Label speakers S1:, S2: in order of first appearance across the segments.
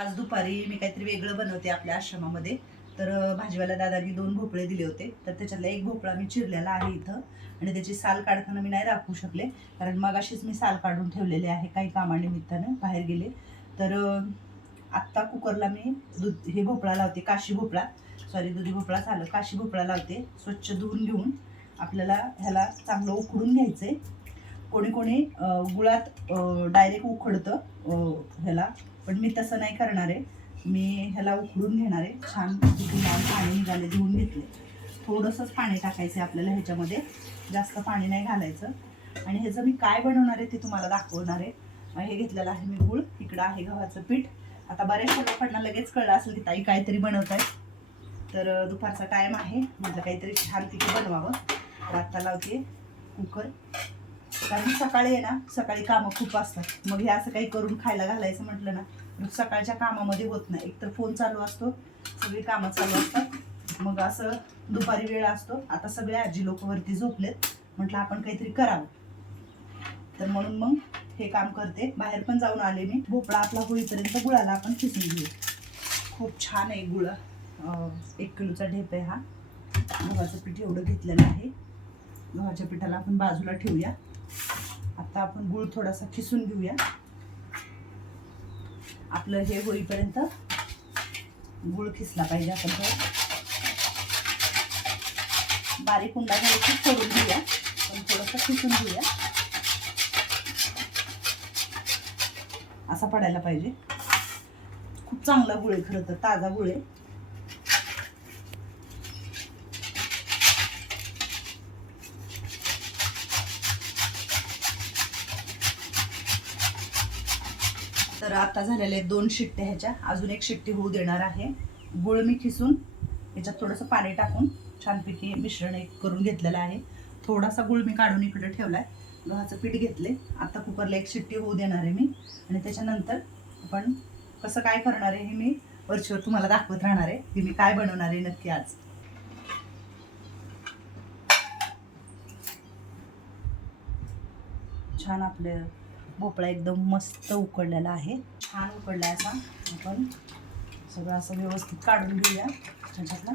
S1: आज दुपारी मी काहीतरी वेगळं बनवते आपल्या आश्रमामध्ये. तर भाजीवाला दादानी दोन भोपळे दिले होते. तर त्याच्यातला एक भोपळा मी चिरलेला आहे इथं आणि त्याची साल काढताना मी नाही राखू शकले. कारण मग अशीच मी साल काढून ठेवलेले आहे काही कामानिमित्तानं बाहेर गेले. तर आत्ता कुकरला मी दूध हे भोपळा लावते काशी भोपळा. सॉरी दुधी भोपळा झालं काशी भोपळा लावते. स्वच्छ धुवून घेऊन आपल्याला ह्याला चांगलं उकडून घ्यायचं आहे कोणी कोणी गुळात डायरेक्ट उकडतं ह्याला. पण मी तसं नाही करणार आहे. मी ह्याला उकडून घेणार आहे. छान पाणी निघाले धुवून घेतले. थोडंसंच पाणी टाकायचं आहे आपल्याला ह्याच्यामध्ये. जास्त पाणी नाही घालायचं. आणि ह्याचं मी काय बनवणार आहे ते तुम्हाला दाखवणार आहे. हे घेतलेलं आहे मी गुळ. इकडं आहे गव्हाचं पीठ. आता बऱ्याचशा लोकांना लगेच कळलं असेल की ताई काहीतरी बनवत आहे तर दुपारचा टाईम आहे. म्हटलं काहीतरी छान तिथे बनवावं. तर आत्ता लावते कुकर. कारण सकाळी आहे ना सकाळी कामं खूप असतात. मग हे असं काही करून खायला घालायचं म्हटलं ना मग सकाळच्या कामामध्ये होत नाही. एकतर फोन चालू असतो सगळी कामं चालू असतात. मग असं दुपारी वेळ असतो. आता सगळे आजी लोक वरती झोपलेत. म्हटलं आपण काहीतरी करावं. तर म्हणून मग हे काम करते. बाहेर पण जाऊन आले मी. भोपळा आपला होईपर्यंत गुळाला आपण खिसून घेऊ. खूप छान आहे गुळ. एक किलोचा ढेप आहे हा. गव्हाचं पीठ एवढं घेतलेलं आहे. गव्हाच्या पिठाला आपण बाजूला ठेवूया. आता आपण गुळ थोडासा खिसून घेऊया. आपलं हे होईपर्यंत गुळ खिसला पाहिजे आपण तर बारीक उंडा घालून सोडून घेऊया. पण थोडंसं खिसून घेऊया. असा पडायला पाहिजे. खूप चांगला गुळ आहे खरं तर ताजा गुळ आहे. तर आता झालेले आहेत दोन शिट्ट्या ह्याच्या. अजून एक शिट्टी होऊ देणार आहे. गुळ मी खिसून ह्याच्यात थोडंसं पाणी टाकून छानपैकी मिश्रण एक करून घेतलेलं आहे. थोडासा गुळ मी काढून इकडे आहे गव्हाचं पीठ घेतले आता कुकरला एक शिट्टी होऊ देणार आहे मी. आणि त्याच्यानंतर आपण कसं काय करणार आहे हे मी वरचीवर तुम्हाला दाखवत राहणार आहे. की मी काय बनवणार आहे नक्की आज. छान आपलं भोपळा एकदम मस्त उकडलेला आहे. छान उकडला आहे असा. आपण सगळं असं व्यवस्थित काढून घेऊया. त्याच्यातला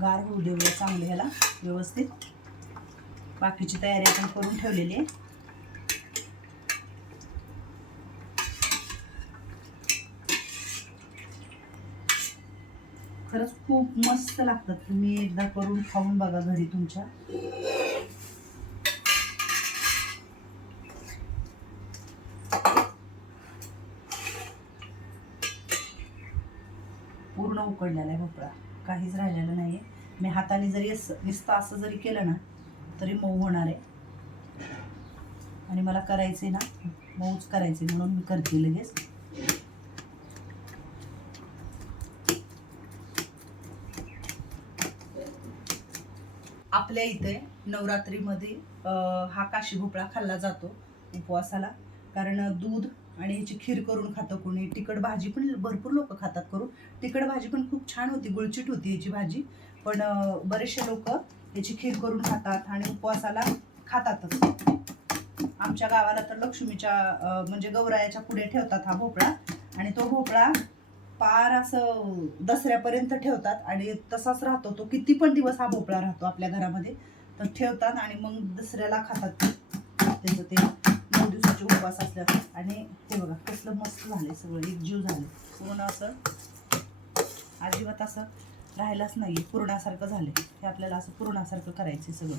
S1: गार होऊ देऊया चांगलं ह्याला. व्यवस्थित. बाकीची तयारी आपण करून ठेवलेली आहे. खरंच खूप मस्त लागतात. तुम्ही एकदा करून खाऊन बघा घरी तुमच्या. पूर्ण उकडलेला आहे भोपळा. काहीच राहिलेलं नाही आहे मी हाताने जरी असं नुसतं असं जरी केलं ना तरी मऊ होणार आहे. आणि मला करायचे ना मऊच करायचे म्हणून मी करते लगेच. आपल्या इथे नवरात्रीमध्ये हा काशी भोपळा खाल्ला जातो उपवासाला. कारण दूध आणि याची खीर करून खातं कोणी तिखट भाजी पण भरपूर लोक खातात करून. तिखट भाजी पण खूप छान होती गुळचिट होती याची भाजी. पण बरेचसे लोक याची खीर करून खातात आणि उपवासाला खातातच. आमच्या गावाला तर लक्ष्मीच्या म्हणजे गौरायाच्या पुढे ठेवतात हा भोपळा. आणि तो भोपळा पार असं दसऱ्यापर्यंत ठेवतात आणि तसाच राहतो तो. किती पण दिवस हा भोपळा राहतो आपल्या घरामध्ये. तर ठेवतात आणि मग दसऱ्याला खातात त्याचं ते नऊ उपवास असल्यावर आणि हे बघा कसलं मस्त झालंय सगळं. एकजीव झालं. पूर्ण असं अजिबात असं राहिलाच नाही पुरणासारखं झालंय. हे आपल्याला असं पुरणासारखं करायचं सगळं.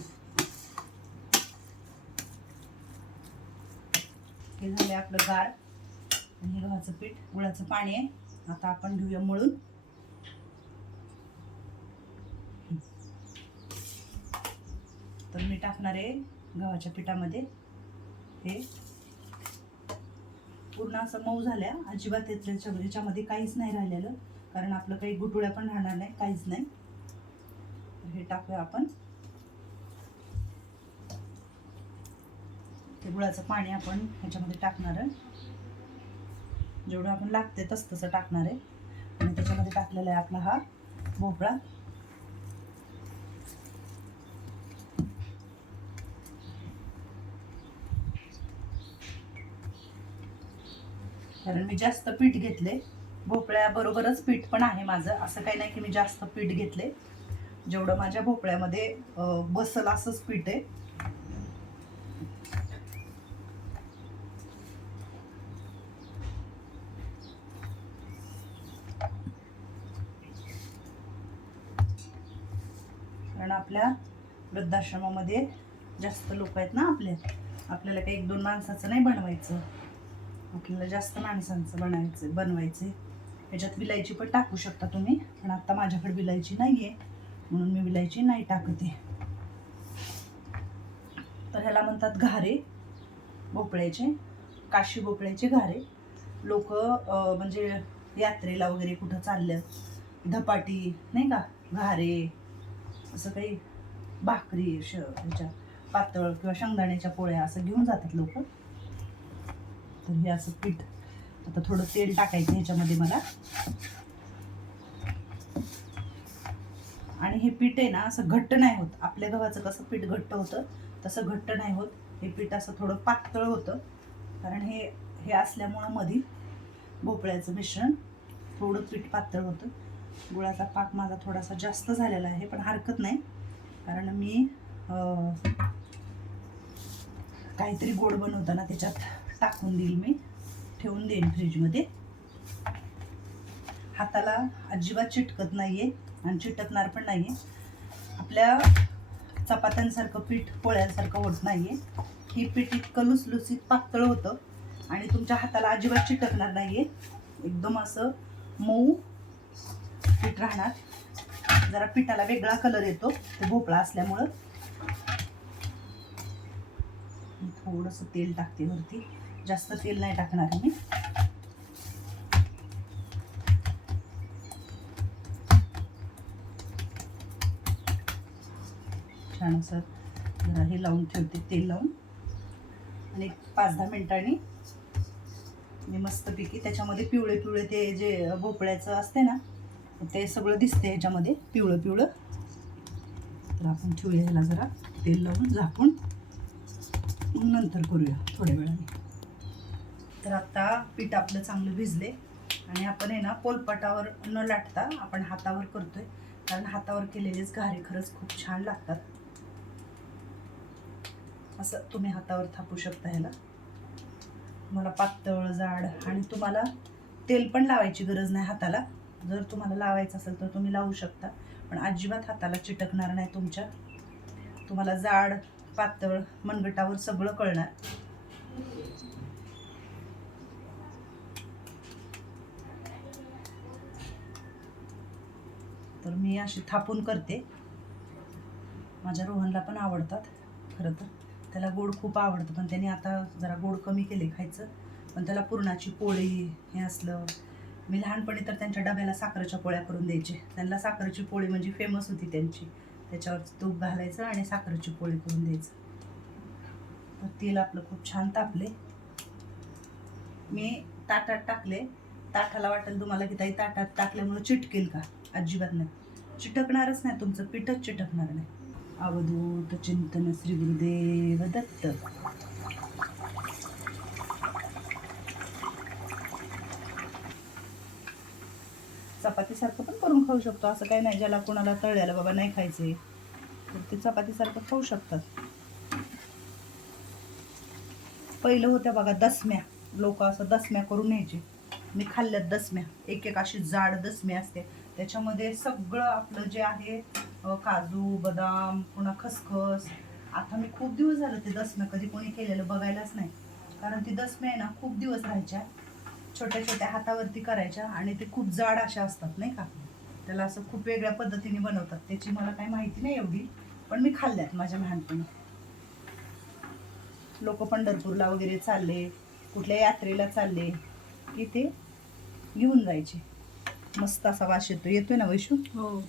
S1: हे झालंय आपलं गार आणि हे गव्हाचं पीठ. गुळाचं पाणी आहे. आता आपण घेऊया मळून. तर मी टाकणार आहे गव्हाच्या पिठामध्ये. हे पूर्ण असं मऊ झाल्या. अजिबात याच्या याच्यामध्ये काहीच नाही राहिलेलं. कारण आपलं काही गुटुळ्या पण राहणार नाही काहीच नाही. हे टाकूया आपण. ते गुळाचं पाणी आपण ह्याच्यामध्ये टाकणार आहे. जेवढं आपण लागते तस तसं टाकणार आहे. आणि त्याच्यामध्ये टाकलेला आहे आपला हा भोपळा. कारण मी जास्त पीठ घेतले. भोपळ्याबरोबरच पीठ पण आहे माझं. असं काही नाही की मी जास्त पीठ घेतले. जेवढं माझ्या भोपळ्यामध्ये बसल असंच पीठ आहे. कारण आपल्या वृद्धाश्रमामध्ये जास्त लोक आहेत ना आपले. आपल्याला काही एक दोन माणसाचं नाही बनवायचं. आपल्याला जास्त माणसांचं बनायचं बनवायचं ह्याच्यात विलायची पण टाकू शकता तुम्ही पण आत्ता माझ्याकडे विलायची नाही आहे म्हणून मी विलायची नाही टाकते. तर ह्याला म्हणतात घारे भोपळ्याचे काशी भोपळ्याचे घारे. लोक म्हणजे यात्रेला वगैरे कुठं चाललं धपाटी नाही का? घारे असं काही भाकरी श ह्याच्या पातळ किंवा शेंगदाण्याच्या पोळ्या असं घेऊन जातात लोक. तर हे असं पीठ. आता थोडं तेल टाकायचं ह्याच्यामध्ये मला. आणि हे पीठ आहे ना असं घट्ट नाही होत. आपल्या गव्हाचं कसं पीठ घट्ट होतं तसं घट्ट नाही होत. हे पीठ असं थोडं पातळ होतं. कारण हे हे असल्यामुळं मधी भोपळ्याचं मिश्रण थोडं पीठ पातळ होतं. गुळाचा पाक माझा थोडासा जास्त झालेला आहे पण हरकत नाही. कारण मी काहीतरी गोड बनवताना त्याच्यात टाकून देईल मी. ठेवून देईन फ्रीजमध्ये. हाताला अजिबात चिटकत नाही आहे आणि चिटकणार पण नाही आहे आपल्या चपात्यांसारखं पीठ पोळ्यांसारखं होत आहे ही पीठ इतकं लुसलुसीत पातळ होतं आणि तुमच्या हाताला अजिबात चिटकणार नाही आहे एकदम असं मऊ पीठ राहणार. जरा पिठाला वेगळा कलर येतो. तो भोपळा असल्यामुळं. थोडंसं तेल टाकते वरती. जास्त तेल नाही टाकणार मी. छान असं जरा हे लावून ठेवते तेल लावून. आणि पाच दहा मिनटांनी मी मस्तपैकी त्याच्यामध्ये पिवळे पिवळे ते जे भोपळ्याचं असते ना ते सगळं दिसते ह्याच्यामध्ये पिवळं पिवळं. तर आपण ठेवूया ह्याला जरा तेल लावून झाकून. नंतर करूया थोड्या वेळाने. तर आता पीठ आपलं चांगलं भिजले आणि आपण आहे ना पोलपाटावर न लाटता आपण हातावर करतोय. कारण हातावर केलेलेच घारे खरंच खूप छान लागतात. असं तुम्ही हातावर थापू शकता ह्याला. तुम्हाला पातळ जाड आणि तुम्हाला तेल पण लावायची गरज नाही हाताला. जर तुम्हाला लावायचं असेल तर तुम्ही लावू शकता. पण अजिबात हाताला चिटकणार नाही तुमच्या. तुम्हाला जाड पातळ मनगटावर सगळं कळणार. तर मी अशी थापून करते. माझ्या रोहनला पण आवडतात खरं तर. त्याला गोड खूप आवडतं पण त्याने आता जरा गोड कमी केले खायचं. पण त्याला पुरणाची पोळी हे असलं. मी लहानपणी तर त्यांच्या डब्याला साखरेच्या पोळ्या करून द्यायचे. त्यांना साखरेची पोळी म्हणजे फेमस होती त्यांची. त्याच्यावर तूप घालायचं आणि साखरेची पोळी करून द्यायचं. तर तेल आपलं खूप छान तापले. मी ताटात टाकले. ताटाला वाटेल तुम्हाला की ताई ताटात टाकल्यामुळं चिटकेल का? अजिबात नाही. चिटकणारच नाही तुमचं पिठच चिटकणार नाही. अवधूत चिंतन श्री गुरुदेव दत्त. चपातीसारखं पण करून खाऊ शकतो असं काही नाही ज्याला कोणाला तळल्याला बाबा नाही खायचे तर ते चपातीसारखं खाऊ शकतात. पहिलं होत्या बघा दसम्या. लोक असं दसम्या करून न्यायचे. मी खाल्ल्यात दसम्या. एक एक अशी जाड दसम्या असते. त्याच्यामध्ये सगळं आपलं जे आहे काजू बदाम पुन्हा खसखस. आता मी खूप दिवस झालं ते दसम्या कधी कोणी केलेलं बघायलाच नाही. कारण ती दसम्या आहे ना खूप दिवस राहायच्या. छोट्या छोट्या हातावरती करायच्या आणि ते खूप जाड अशा असतात नाही का? त्याला असं खूप वेगळ्या पद्धतीने बनवतात. त्याची मला काही माहिती नाही एवढी पण मी खाल्ल्यात माझ्या लहानपणी. लोक पंढरपूरला वगैरे चालले कुठल्या यात्रेला चालले की ते घेऊन जायचे. मस्त असा वास येतो. येतोय ना वैशू?
S2: हो.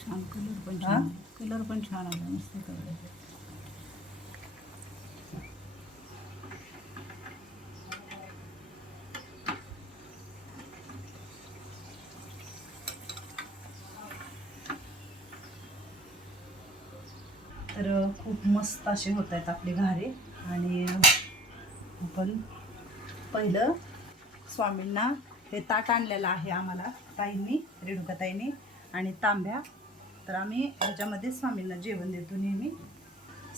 S2: छान कलर पण? छान. कलर पण छान आला मस्त कलर
S1: तर खूप मस्त असे होत आहेत आपले घारे. आणि आपण पहिलं स्वामींना हे ताट आणलेलं आहे आम्हाला ताईंनी रेणुकाताईंनी आणि तांब्या. तर आम्ही ह्याच्यामध्ये स्वामींना जेवण देतो नेहमी.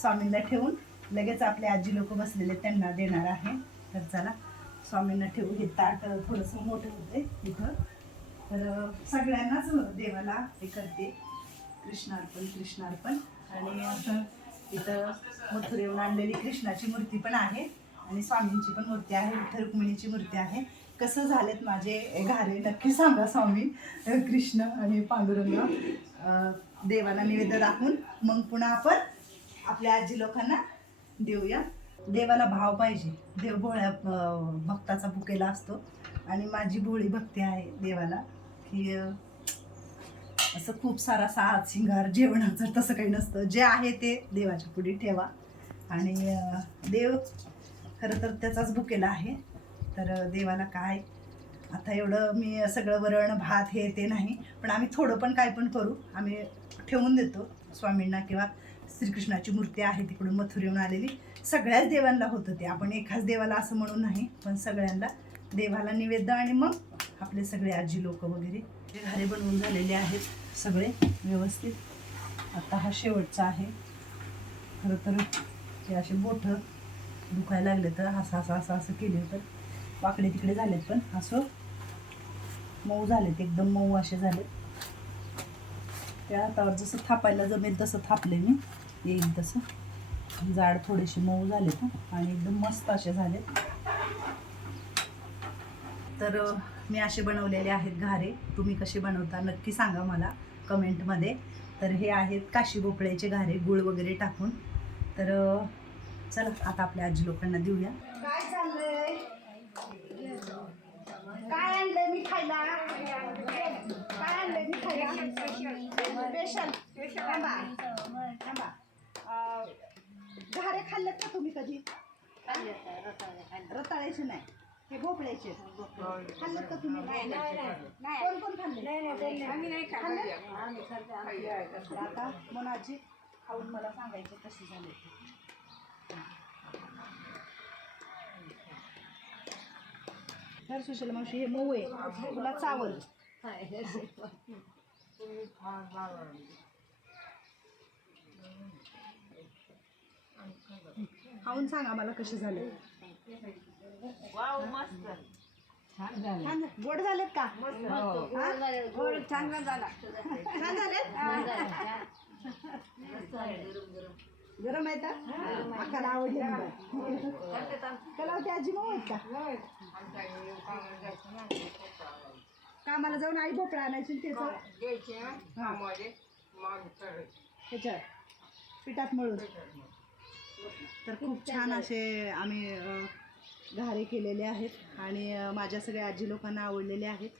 S1: स्वामींना ठेवून लगेच आपले आजी लोक बसलेले त्यांना देणार आहे. तर चला स्वामींना ठेवू हे ताट थोडंसं मोठं होते इथं. तर सगळ्यांनाच देवाला हे करते. कृष्णार्पण कृष्णार्पण. आणि असं इथं मथुरेहून आणलेली कृष्णाची मूर्ती पण आहे आणि स्वामींची पण मूर्ती आहे विठ्ठल रुक्मिणीची मूर्ती आहे. कसं झालेत माझे घारे नक्की सांगा स्वामी. कृष्ण आणि पांडुरंग देवाला निवेद्य दाखवून मग पुन्हा आपण आपल्या आजी लोकांना देऊया. देवाला भाव पाहिजे. देव भोळ्या भक्ताचा भुकेला असतो. आणि माझी भोळी भक्ती आहे देवाला की असं खूप सारा साथ शिंगार जेवणाचं तसं काही नसतं. जे आहे ते देवाच्या पुढे ठेवा. आणि देव खरं तर त्याचाच भुकेला आहे. तर देवाला काय? आता एवढं मी सगळं वरण भात हे ते नाही पण आम्ही थोडं पण काय पण करू. आम्ही ठेवून देतो स्वामींना किंवा श्रीकृष्णाची मूर्ती आहे तिकडून मथुरेहून आलेली. सगळ्याच देवांना होतं ते. आपण एकाच देवाला असं म्हणून नाही पण सगळ्यांना देवाला निवेद्य आणि मग आपले सगळे आजी लोक वगैरे जे घरे बनवून झालेले आहेत सगळे व्यवस्थित. आता हा शेवटचा आहे. खरं तर हे असे मोठं दुखायला लागले तर असं असं असं असं केले तर वाकडे तिकडे झालेत पण असं मऊ झालेत एकदम मऊ असे झालेत. त्या हातावर जसं थापायला जमेल तसं थापले मी. येईल तसं. जाड थोडेसे मऊ झालेत आणि एकदम मस्त असे झालेत. तर मी असे बनवलेले आहेत घारे. तुम्ही कसे बनवता नक्की सांगा मला कमेंटमध्ये. तर हे आहेत काशी भोपळ्याचे घारे गुळ वगैरे टाकून. तर चला आता आपल्या आजी लोकांना देऊया काय चाललंय काय आणलंय मी खायला काय आणलंय मी खायला स्पेशल थांबा. थांबा. घारे खाल्लेत का तुम्ही कधी? रताळ्याचे नाही. हे भोपळ्याचे. खाल्लेत का तुम्ही? कोण कोण खाल्ले? खाल्ले? तर आता मनाची खाऊन मला सांगायचे कसे झाले. तर सुशील मावशी हे मऊ आहे. तुला चावल. खाऊन सांगा मला कसे झाले. छान झाले. गोड झालेत का? हा? छान झालेत? गरम आहे का? अक्काला आवडले त्याला होते आजी मऊ आहेत का? कामाला जाऊन आई भोपळा आणायची त्याचं ह्याच्यात पिठात मळून. तर खूप छान असे आम्ही घारे केलेले आहेत आणि माझ्या सगळ्या आजी लोकांना आवडलेले आहेत.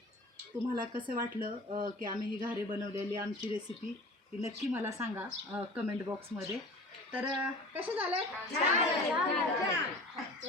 S1: तुम्हाला कसं वाटलं की आम्ही ही घारे बनवलेली आमची रेसिपी ती नक्की मला सांगा कमेंट बॉक्समध्ये तर कसे झाले?